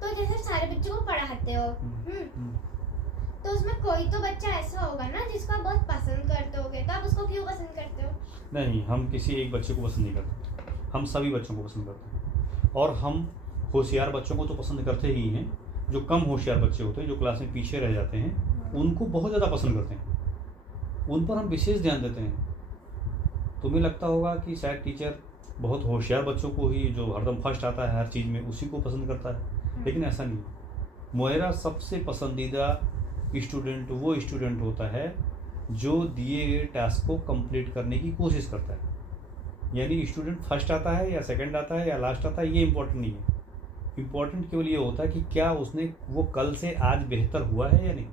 तो जैसे सारे बच्चों को पढ़ाते हो, तो उसमें कोई तो बच्चा ऐसा होगा ना जिसको आप बहुत पसंद करते होगे, तो आप उसको क्यों पसंद करते हो? नहीं, हम किसी एक बच्चे को पसंद नहीं करते, हम सभी बच्चों को पसंद करते हैं। और हम होशियार बच्चों को तो पसंद करते ही हैं, जो कम होशियार बच्चे होते हैं, जो क्लास में पीछे रह जाते हैं, उनको बहुत ज़्यादा पसंद करते हैं, उन पर हम विशेष ध्यान देते हैं। तुम्हें लगता होगा कि शायद टीचर बहुत होशियार बच्चों को ही, जो हरदम फर्स्ट आता है हर चीज़ में, उसी को पसंद करता है, लेकिन ऐसा नहीं है। मेरा सबसे पसंदीदा स्टूडेंट वो स्टूडेंट होता है जो दिए गए टास्क को कंप्लीट करने की कोशिश करता है। यानी स्टूडेंट फर्स्ट आता है या सेकंड आता है या लास्ट आता है, ये इम्पोर्टेंट नहीं है। इम्पोर्टेंट केवल ये होता है कि क्या उसने वो कल से आज बेहतर हुआ है या नहीं।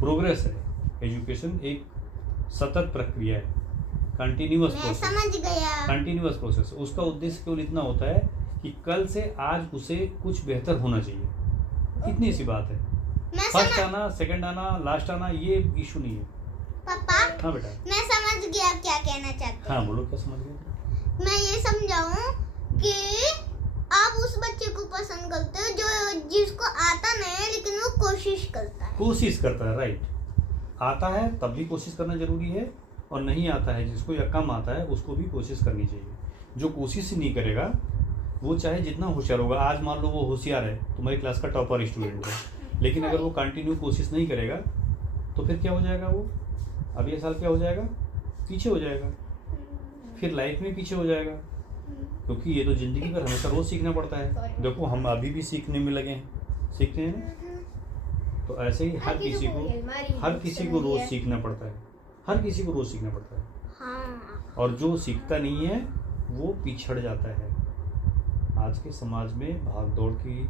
प्रोग्रेस है, एजुकेशन एक सतत प्रक्रिया है, कंटिन्यूअस प्रोसेस। समझ गया। कंटिन्यूअस प्रोसेस, उसका उद्देश्य केवल इतना होता है कि कल से आज उसे कुछ बेहतर होना चाहिए, इतनी सी बात है। फर्स्ट आना, सेकंड आना, लास्ट आना, ये इशू नहीं है। पापा, हाँ बेटा, मैं समझ गया आप क्या कहना चाहते हैं। हाँ बोलो, क्या समझ गए? मैं ये समझाऊं कि आप उस बच्चे को पसंद करते हो जो जिसको आता नहीं है लेकिन वो कोशिश करता है। कोशिश करता है, राइट। आता है तब भी कोशिश करना जरूरी है, और नहीं आता है जिसको, या कम आता है, उसको भी कोशिश करनी चाहिए। जो कोशिश ही नहीं करेगा, वो चाहे जितना होशियार होगा, आज मान लो वो होशियार है, तुम्हारी क्लास का टॉपर स्टूडेंट है, लेकिन अगर वो कंटिन्यू कोशिश नहीं करेगा तो फिर क्या हो जाएगा, वो अगले साल क्या हो जाएगा, पीछे हो जाएगा, फिर लाइफ में पीछे हो जाएगा। क्योंकि ये तो ज़िंदगी पर हमेशा रोज़ सीखना पड़ता है। देखो हम अभी भी सीखने में लगे हैं, सीखते हैं ना। तो ऐसे ही हर किसी को रोज़ सीखना पड़ता है, हर किसी को रोज़ सीखना पड़ता है। हाँ। और जो सीखता नहीं है वो पिछड़ जाता है। आज के समाज में, भाग दौड़ की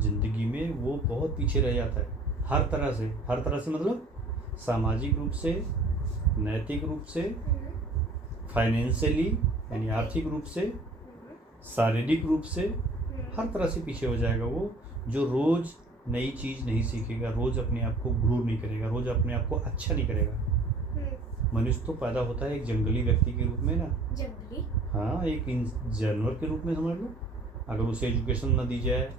ज़िंदगी में वो बहुत पीछे रह जाता है, हर तरह से। हर तरह से मतलब सामाजिक रूप से, नैतिक रूप से, फाइनेंशियली यानी आर्थिक रूप से, शारीरिक रूप से, हर तरह से पीछे हो जाएगा वो, जो रोज़ नई चीज़ नहीं सीखेगा, रोज़ अपने आप को ग्रो नहीं करेगा, रोज़ अपने आप को अच्छा नहीं करेगा। मनुष्य तो पैदा होता है एक जंगली व्यक्ति के रूप में ना, जंगली, हाँ, एक जानवर के रूप में समझ लो। अगर उसे एजुकेशन न दी जाए,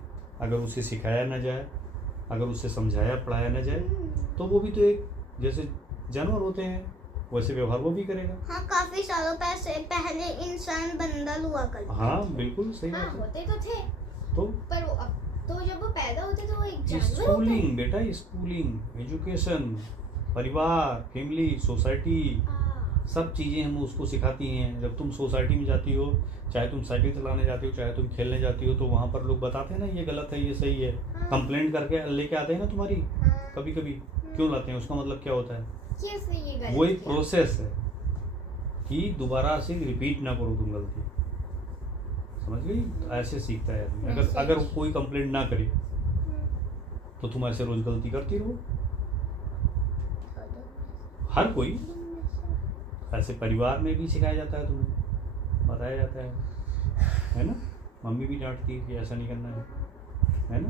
अगर उसे सिखाया न जाए, अगर उसे समझाया पढ़ाया न जाए, तो वो भी तो एक जैसे जानवर होते हैं, वैसे व्यवहार वो भी करेगा। हाँ, काफी सालों पहले इंसान बंदर हुआ करते। हाँ बिल्कुल सही बात है। होते तो थे, तो पर वो अब तो जब वो पैदा होते तो वो एक जानवर होते। स्कूलिंग बेटा, स्कूलिंग, एजुकेशन, परिवार, फैमिली, सोसाइटी, सब चीज़ें हम उसको सिखाती हैं। जब तुम सोसाइटी में जाती हो, चाहे तुम साइकिल चलाने जाती हो, चाहे तुम खेलने जाती हो, तो वहाँ पर लोग बताते हैं ना ये गलत है, ये सही है। कंप्लेंट करके लेके आते हैं ना तुम्हारी, कभी कभी क्यों लाते हैं, उसका मतलब क्या होता है, वो एक प्रोसेस है कि दोबारा से रिपीट ना करो तुम गलती, समझ गई? तो ऐसे सीखता है आदमी। अगर कोई कंप्लेंट ना करे तो तुम ऐसे रोज गलती करती रहो, हर कोई। ऐसे परिवार में भी सिखाया जाता है, तुम्हें बताया जाता है ना। मम्मी भी डांटती है कि ऐसा नहीं करना है ना।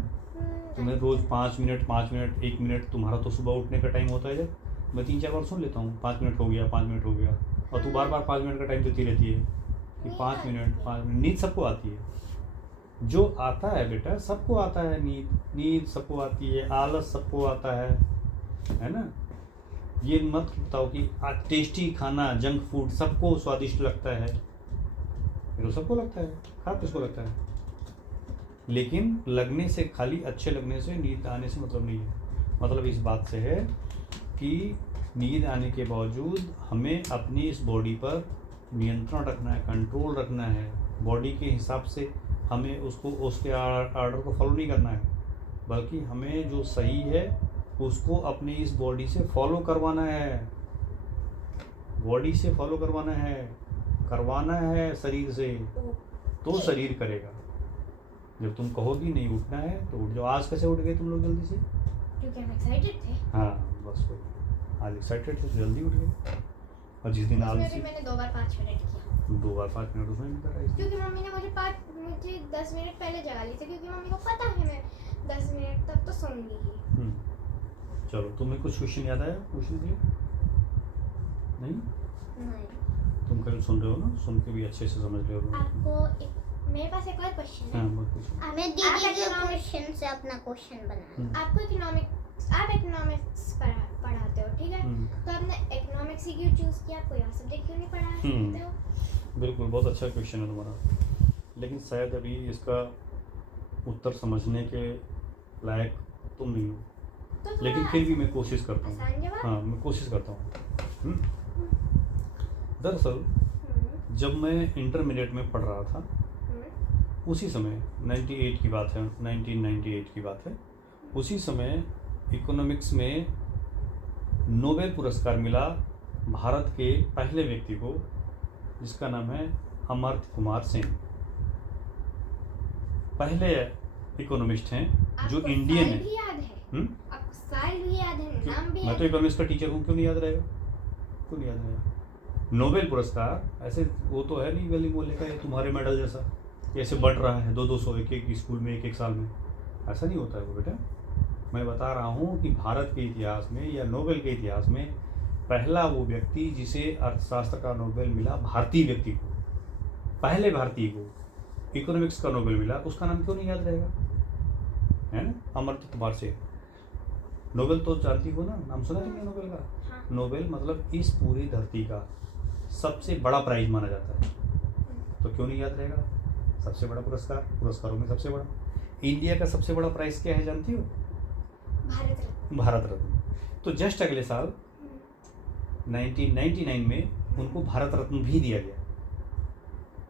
तुम्हें रोज़ 5 मिनट 1 मिनट, तुम्हारा तो सुबह उठने का टाइम होता है, जब मैं 3-4 बार सुन लेता हूँ 5 मिनट हो गया, 5 मिनट हो गया, और तू बार बार 5 मिनट का टाइम देती रहती है कि 5 मिनट 5 मिनट। नींद सबको आती है, जो आता है बेटा सबको आता है, नींद सबको आती है, आलस सबको आता है ना। ये मत बताओ कि टेस्टी खाना, जंक फूड सबको स्वादिष्ट लगता है, तो सबको लगता है, खराब किसको लगता है। लेकिन लगने से, खाली अच्छे लगने से, नींद आने से मतलब नहीं है। मतलब इस बात से है कि नींद आने के बावजूद हमें अपनी इस बॉडी पर नियंत्रण रखना है, कंट्रोल रखना है। बॉडी के हिसाब से हमें उसके आर्डर को फॉलो नहीं करना है, बल्कि हमें जो सही है उसको अपनी इस बॉडी से फॉलो करवाना है, बॉडी से फॉलो करवाना है शरीर से, तो शरीर करेगा। जब तुम कहोगी नहीं उठना है तो उठ जाओ। आज कैसे उठ गए तुम लोग जल्दी से? क्योंकि हम एक्साइटेड थे। हाँ बस वही, आज एक्साइटेड थे तो जल्दी उठ गए। और जिस दिन आलसी, मैंने 2 बार 5 मिनट किया। 2 बार 5 मिनट उसमें भी करा, क्योंकि मम्मी ने मुझे 10 मिनट पहले जगा ली थी, क्योंकि मम्मी को पता है मैं 10 मिनट तक तो सोऊंगी ही। चलो, तुम्हें कुछ क्वेश्चन याद आया पूछने के लिए? नहीं, तुम कल सुन रहे हो ना, सुन के भी अच्छे से समझ रहे हो। आपको मेरे पास एक और क्वेश्चन है। हाँ बहुत कुछ। हमें आप दीदी के economics- क्वेश्चन से अपना क्वेश्चन बनाना। आप इकोनॉमिक्स पढ़ाते हो, ठीक है? तो आपने इकोनॉमिक्स ही क्यों चूज किया? कोई और सब्जेक्ट क्यों नहीं पढ़ा सकते हो? बिल्कुल, बहुत अच्छा क्वेश्चन है तुम्हारा, लेकिन शायद अभी इसका उत्तर समझने के लायक तुम नहीं हो, तो थोड़ा लेकिन फिर भी मैं कोशिश करता हूँ। आसान जवाब। हाँ मैं कोशिश करता हूँ। दरअसल जब मैं इंटरमीडिएट में पढ़ रहा था उसी समय 98 की बात है, 1998 की बात है, उसी समय इकोनॉमिक्स में नोबेल पुरस्कार मिला भारत के पहले व्यक्ति को, जिसका नाम है अमर्त्य कुमार सेन। पहले इकोनॉमिस्ट हैं जो आपको इंडियन साल है। भी याद है? हम्म? आपको साल भी याद है, क्यों? नाम भी मैं याद तो है? इकोनॉमिक्स का टीचर हूँ, क्यों नहीं याद रहेगा? क्यों नहीं याद रहेगा? नोबेल पुरस्कार ऐसे वो तो है नहीं गली मोहल्ले का, ये तुम्हारे मेडल जैसा ऐसे बढ़ रहा है 200 एक स्कूल में एक साल में, ऐसा नहीं होता है वो बेटा। मैं बता रहा हूँ कि भारत के इतिहास में या नोबेल के इतिहास में पहला वो व्यक्ति जिसे अर्थशास्त्र का नोबेल मिला, भारतीय व्यक्ति को, पहले भारतीय को इकोनॉमिक्स का नोबेल मिला, उसका नाम क्यों नहीं याद रहेगा? है ना, अमर्त्य कुमार सेन। नोबेल तो जानती हो ना, नाम सुना तुमने नोबेल का? हाँ। नोबेल मतलब इस पूरी धरती का सबसे बड़ा प्राइज माना जाता है, तो क्यों नहीं याद रहेगा? सबसे बड़ा पुरस्कार, पुरस्कारों में सबसे बड़ा। इंडिया का सबसे बड़ा प्राइज क्या है जानती हो? भारत रत्न। भारत रत्न। तो जस्ट अगले साल 1999 में उनको भारत रत्न भी दिया गया,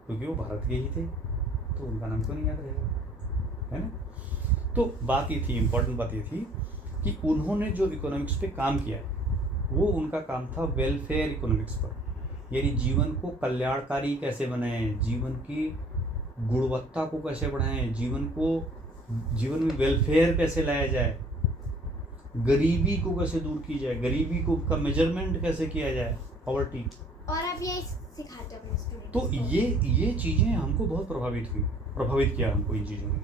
क्योंकि वो भारत के ही थे, तो उनका नाम क्यों नहीं याद रहेगा? है ना। तो बात ये थी, इम्पोर्टेंट बात ये थी कि उन्होंने जो इकोनॉमिक्स पे काम किया वो उनका काम था वेलफेयर इकोनॉमिक्स पर, यानी जीवन को कल्याणकारी कैसे बनाएं, जीवन की गुणवत्ता को कैसे बढ़ाएं, जीवन में वेलफेयर कैसे लाया जाए, गरीबी को कैसे दूर की जाए, गरीबी को का मेजरमेंट कैसे किया जाए, पॉवर्टी। और आप यही सिखाते हो अपने स्टूडेंट्स तो को? ये चीज़ें हमको बहुत प्रभावित किया हमको इन चीज़ों ने,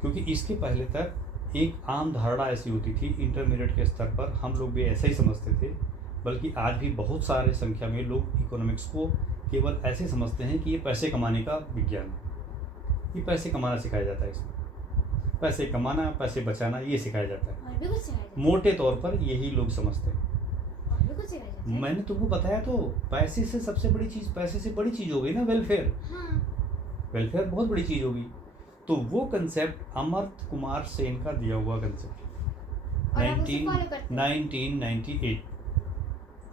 क्योंकि इसके पहले तक एक आम धारणा ऐसी होती थी इंटरमीडिएट के स्तर पर, हम लोग भी ऐसा ही समझते थे, बल्कि आज भी बहुत सारे संख्या में लोग इकोनॉमिक्स को केवल ऐसे समझते हैं कि ये पैसे कमाने का विज्ञान है, ये पैसे कमाना सिखाया जाता है, इसमें पैसे कमाना, पैसे बचाना, ये सिखाया जाता है। और भी कुछ सिखाया जाता है? मोटे तौर पर यही लोग समझते हैं। और भी कुछ सिखाया जाता है? मैंने तुमको बताया तो, पैसे से सबसे बड़ी चीज़, पैसे से बड़ी चीज़ हो गई ना वेलफेयर। हाँ। वेलफेयर बहुत बड़ी चीज़ होगी। तो वो कंसेप्ट अमर्त्य कुमार सेन का दिया हुआ कंसेप्ट और आप उसे follow करते हैं? 1998।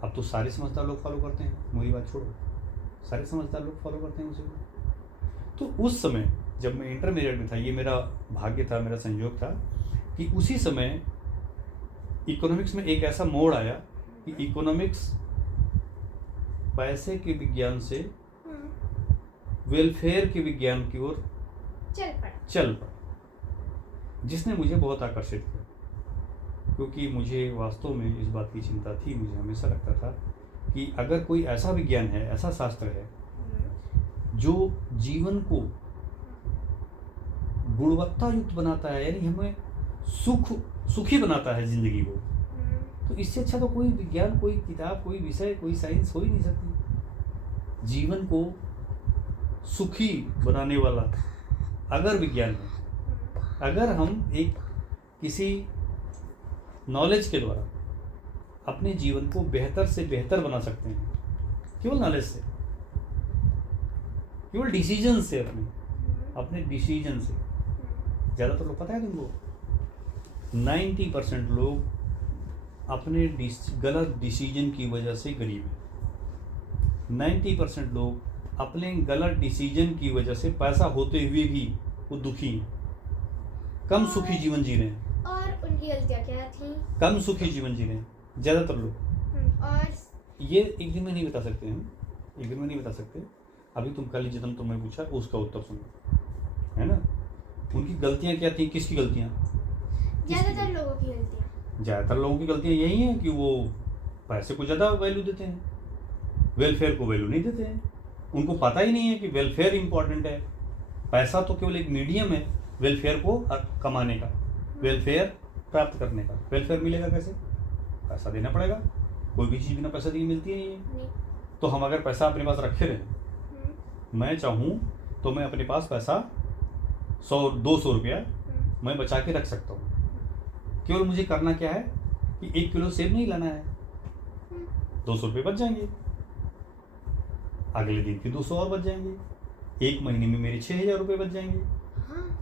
अब तो सारे समझदार लोग फॉलो करते हैं, मेरी बात छोड़ो, सारे समझदार लोग फॉलो करते हैं उसे। तो उस समय जब मैं इंटरमीडिएट में था, ये मेरा भाग्य था, मेरा संयोग था कि उसी समय इकोनॉमिक्स में एक ऐसा मोड़ आया कि इकोनॉमिक्स पैसे के विज्ञान से वेलफेयर के विज्ञान की ओर चल पड़ा, जिसने मुझे बहुत आकर्षित किया, क्योंकि मुझे वास्तव में इस बात की चिंता थी। मुझे हमेशा लगता था कि अगर कोई ऐसा विज्ञान है, ऐसा शास्त्र है जो जीवन को गुणवत्ता युक्त बनाता है, यानी हमें सुखी बनाता है जिंदगी को, तो इससे अच्छा तो कोई विज्ञान, कोई किताब, कोई विषय, कोई साइंस हो ही नहीं सकती। जीवन को सुखी बनाने वाला अगर विज्ञान है, अगर हम एक किसी नॉलेज के द्वारा अपने जीवन को बेहतर से बेहतर बना सकते हैं, केवल नॉलेज से, केवल डिसीजन से, अपने डिसीजन से। ज़्यादातर लोग, पता है तुमको, 90% लोग अपने गलत डिसीजन की वजह से गरीब हैं। 90% लोग अपने गलत डिसीजन की वजह से पैसा होते हुए भी वो दुखी हैं, कम सुखी जीवन जी रहे हैं। और उनकी गलतियाँ क्या थी? कम सुखी जीवन जी रहे हैं ज़्यादातर लोग। और ये एक दिन में नहीं बता सकते, हम एक दिन में नहीं बता सकते। अभी तुम कल जितना तुमने पूछा उसका उत्तर सुनो, है ना। उनकी गलतियाँ क्या थी, किसकी गलतियाँ? ज़्यादातर लोगों की गलतियाँ, ज़्यादातर लोगों की गलतियाँ यही हैं कि वो पैसे को ज़्यादा वैल्यू देते हैं, वेलफेयर को वैल्यू नहीं देते हैं। उनको पता ही नहीं है कि वेलफेयर इम्पॉर्टेंट है। पैसा तो केवल एक मीडियम है वेलफेयर को कमाने का, वेलफेयर प्राप्त करने का। वेलफेयर मिलेगा कैसे? पैसा देना पड़ेगा, कोई भी चीज़ बिना पैसा दिए मिलती नहीं है। तो हम अगर पैसा अपने पास रखे रहें, मैं चाहूँ तो मैं अपने पास पैसा 100-200 रुपया मैं बचा के रख सकता हूँ। केवल मुझे करना क्या है कि 1 किलो सेब नहीं लाना है, 200 रुपये बच जाएंगे, अगले दिन फिर 200 और बच जाएंगे, 1 महीने में मेरे 6,000 रुपये बच जाएंगे।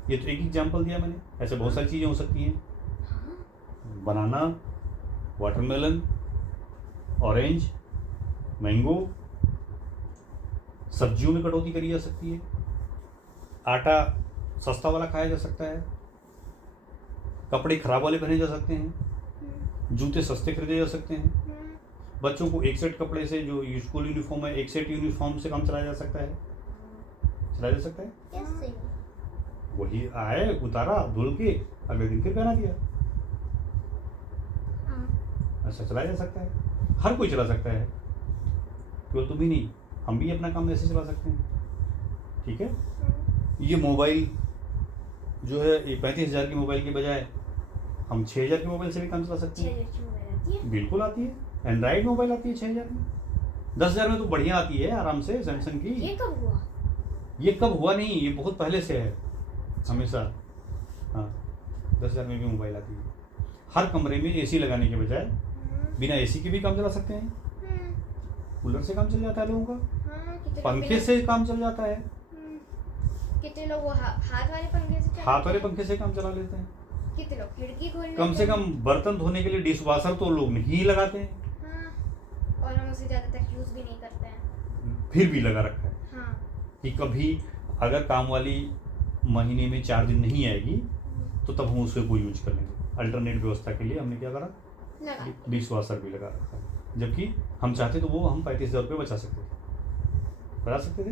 ये तो एक एग्जाम्पल दिया मैंने, ऐसे बहुत सारी चीज़ें हो सकती हैं। बनाना, वाटरमेलन, ऑरेंज, मैंगो, सब्जियों में कटौती करी जा सकती है, आटा सस्ता वाला खाया जा सकता है, कपड़े खराब वाले पहने जा सकते हैं, जूते सस्ते खरीदे जा सकते हैं, बच्चों को एक सेट कपड़े से जो स्कूल यूनिफॉर्म है एक सेट यूनिफॉर्म से काम चलाया जा सकता है, चलाया जा सकता है। कैसे? वही आए, उतारा, धुल के अगले दिन फिर पहना दिया, ऐसा चलाया जा सकता है। हर कोई चला सकता है, केवल तुम ही नहीं, हम भी अपना काम ऐसे चला सकते हैं। ठीक है। ये मोबाइल जो है ये 35,000 की मोबाइल के बजाय हम 6,000 के मोबाइल से भी काम चला सकते हैं। बिल्कुल आती है, एंड्राइड मोबाइल आती है 6,000 में, 10,000 में तो बढ़िया आती है आराम से सैमसंग की। ये कब हुआ? ये कब हुआ नहीं, ये बहुत पहले से है हमेशा। हाँ, 10,000 में भी मोबाइल आती है। हर कमरे में एसी लगाने के बजाय बिना एसी के भी काम चला सकते हैं, कूलर से काम चल जाता है लोगों का, पंखे से काम चल जाता है, कितने लोग वो हाथ वाले पंखे से हाथ वाले पंखे से काम चला लेते हैं, कितने लोग खिड़की खोल कम से कम बर्तन धोने के लिए डिश वॉशर तो लोग नहीं लगाते हैं। हाँ, और हम उसे ज़्यादातर यूज़ भी नहीं करते हैं, फिर भी लगा रखा है। हाँ, कि कभी अगर काम वाली महीने में 4 दिन नहीं आएगी तो तब हम उसको कोई यूज कर लेंगे। अल्टरनेट व्यवस्था के लिए हमने क्या करा, डिश वॉशर भी लगा रखा है, जबकि हम चाहते तो वो हम 35,000 रुपये बचा सकते थे। बचा सकते थे?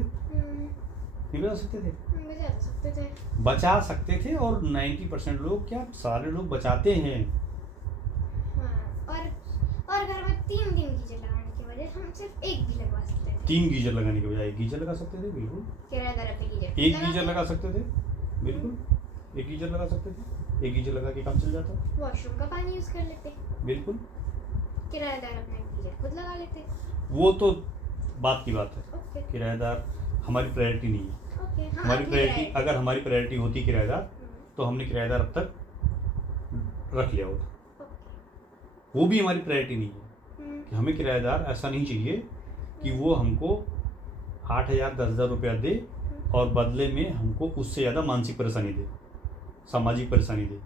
नहीं बचा सकते थे? बचा सकते थे। और 90% लोग, क्या सारे लोग बचाते हैं। हाँ, और घर में 3 दिन गीजर लगाने की वजह हम सिर्फ एक भी लगवा सकते थे। 3 गीजर लगाने के बजाय 1 गीजर लगा सकते थे। बिल्कुल। किराएदार अपने गीजर 1 गीजर लगा सकते थे। बिल्कुल, 1 गीजर लगा सकते थे, 1 गीजर लगा के काम चल जाता। वॉशरूम का पानी यूज कर लेते। बिल्कुल। किराएदार अपना गीजर खुद लगा लेते। वो तो बात की बात है। ओके, किराएदार हमारी प्रायोरिटी नहीं है। ओके, हाँ, हमारी अपनी प्रायोरिटी, राय। अगर हमारी प्रायोरिटी होती किराएदार तो हमने किराएदार अब तक रख लिया होता। ओके, वो भी हमारी प्रायोरिटी नहीं है कि हमें किराएदार ऐसा नहीं चाहिए कि वो हमको 8,000 10,000 रुपया दे और बदले में हमको उससे ज़्यादा मानसिक परेशानी दे, सामाजिक परेशानी दे,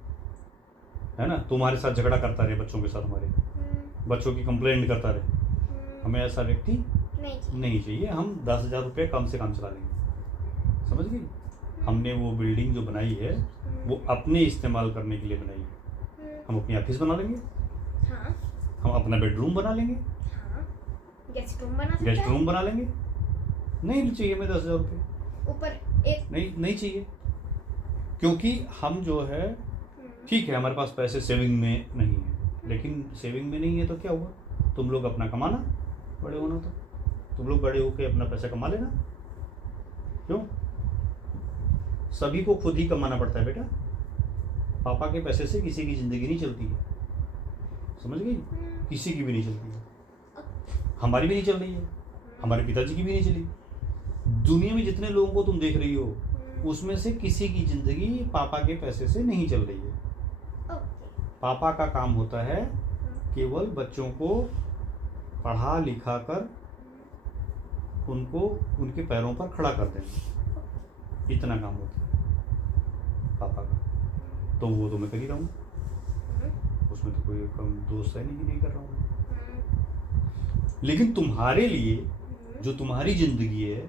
है ना। तुम्हारे साथ झगड़ा करता रहे, बच्चों के साथ हमारे बच्चों की कंप्लेंट करता रहे, हमें ऐसा व्यक्ति नहीं चाहिए। हम 10,000 रुपये कम से कम चला लेंगे, समझ गई। हमने वो बिल्डिंग जो बनाई है वो अपने इस्तेमाल करने के लिए बनाई है। हम अपनी ऑफिस बना लेंगे, हाँ, हम अपना बेडरूम बना लेंगे, हाँ, गेस्ट रूम बना सकते गेस्ट हैं। रूम बना लेंगे। नहीं चाहिए हमें 10,000 रुपये, ऊपर एक नहीं चाहिए, क्योंकि हम जो है ठीक है हमारे पास पैसे सेविंग में नहीं है, लेकिन सेविंग में नहीं है तो क्या हुआ, तुम लोग अपना कमाना, बड़े होना तो तुम लोग बड़े होके अपना पैसा कमा लेना। क्यों? सभी को खुद ही कमाना पड़ता है बेटा, पापा के पैसे से किसी की ज़िंदगी नहीं चलती है, समझ गई। किसी की भी नहीं चलती है, हमारी भी नहीं चल रही है, हमारे पिताजी की भी नहीं चली। दुनिया में जितने लोगों को तुम देख रही हो उसमें से किसी की ज़िंदगी पापा के पैसे से नहीं चल रही है। पापा का काम होता है केवल बच्चों को पढ़ा लिखा कर उनको उनके पैरों पर खड़ा कर देना, इतना काम होता है पापा का। तो वो तो मैं कर ही रहा हूँ, उसमें तो कोई कम दोस्त है नहीं कर रहा हूँ। लेकिन तुम्हारे लिए जो तुम्हारी ज़िंदगी है,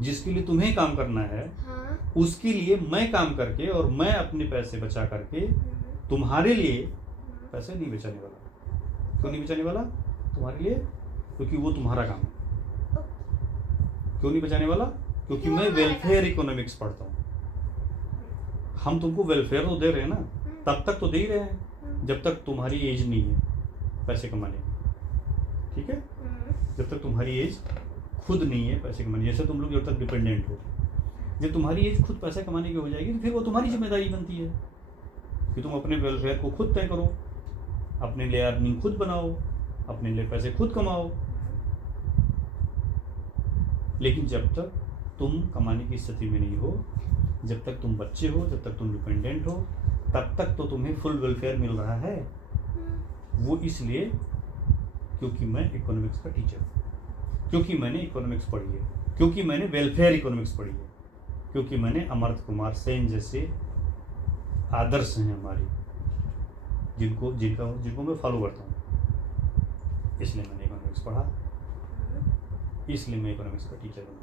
जिसके लिए तुम्हें काम करना है, उसके लिए मैं काम करके और मैं अपने पैसे बचा करके तुम्हारे लिए पैसे नहीं बचाने वाला। क्यों नहीं बचाने वाला तुम्हारे लिए? क्योंकि वो तुम्हारा काम है। क्यों नहीं बचाने वाला? क्योंकि मैं वेलफेयर इकोनॉमिक्स पढ़ता हूँ। हम तुमको वेलफेयर तो दे रहे हैं ना, तब तक तो दे ही रहे हैं जब तक तुम्हारी एज नहीं है पैसे कमाने की, ठीक है। जब तक तुम्हारी एज खुद नहीं है पैसे कमाने, जैसे तुम लोग जब तक डिपेंडेंट हो, जब तुम्हारी एज खुद पैसे कमाने की हो जाएगी तो फिर वो तुम्हारी जिम्मेदारी बनती है कि तुम अपने वेलफेयर को खुद तय करो, अपने लिए अर्निंग खुद बनाओ, अपने लिए पैसे खुद कमाओ। लेकिन जब तक तुम कमाने की स्थिति में नहीं हो, जब तक तुम बच्चे हो, जब तक तुम डिपेंडेंट हो, तब तक तो तुम्हें फुल वेलफेयर मिल रहा है। वो इसलिए क्योंकि मैं इकोनॉमिक्स का टीचर हूँ, क्योंकि मैंने इकोनॉमिक्स पढ़ी है, क्योंकि मैंने वेलफेयर इकोनॉमिक्स पढ़ी है, क्योंकि मैंने अमर्त्य कुमार सेन जैसे आदर्श हैं हमारे, जिनको मैं फॉलो करता हूँ, इसलिए मैंने इकोनॉमिक्स पढ़ा, इसलिए मैं इकोनॉमिक्स का टीचर बना।